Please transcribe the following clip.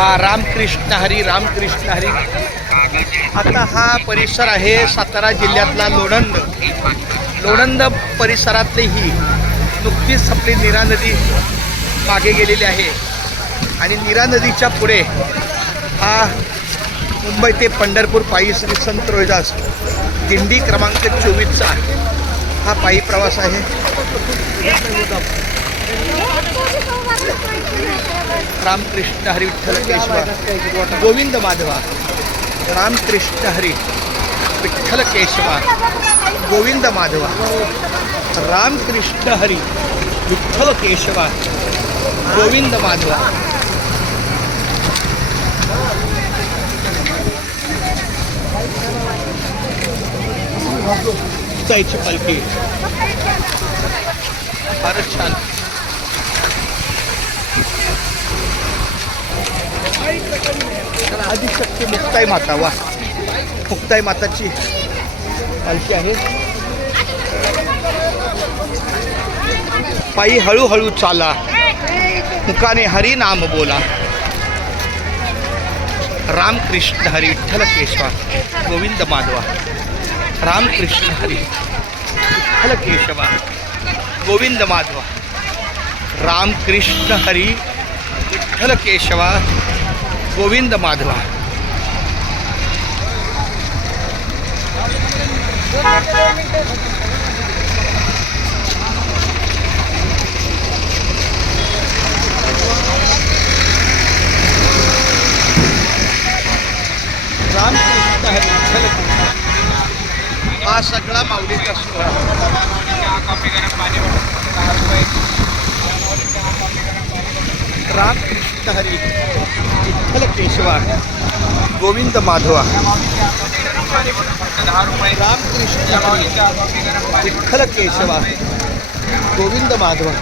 रामकृष्ण हरी रामकृष्ण हरी. आता हा परिसर आहे सातारा जिल्ह्यातला लोणंद. लोणंद परिसरातली ही नुकतीच आपली नीरा नदी मागे गेलेली आहे आणि नीरा नदीच्या पुढे हा मुंबई ते पंढरपूर पायी श्री संत रोहिदास दिंडी क्रमांक 24चा हा पायी प्रवास आहे. रामकृष्ण हरी विठ्ठल केशवा गोविंद माधवा. रामकृष्ण हरी विठ्ठल केशवा गोविंद माधवा. रामकृष्ण हरी विठ्ठल केशवा गोविंद माधवा. जायची पालखी फारच छान. आदिशक्ती मुक्ताई माता. वा, मुक्ताई माताची पालखी आहे. पायी हळूहळू चाला, मुखाने हरी नाम बोला. रामकृष्ण हरी विठ्ठल केशवा गोविंद माधवा. रामकृष्ण हरी विठ्ठल केशवा गोविंद माधवा. रामकृष्ण हरी विठ्ठल केशवा गोविंद माधवा. रामकृष्ण हरी विठ्ठल हा सगळा माऊलीचा सोहळा. रामकृष्ण हरी विठ्ठल केशवा गोविंद माधवा. रामकृष्ण हरी विठ्ठल केशवा गोविंद माधवा.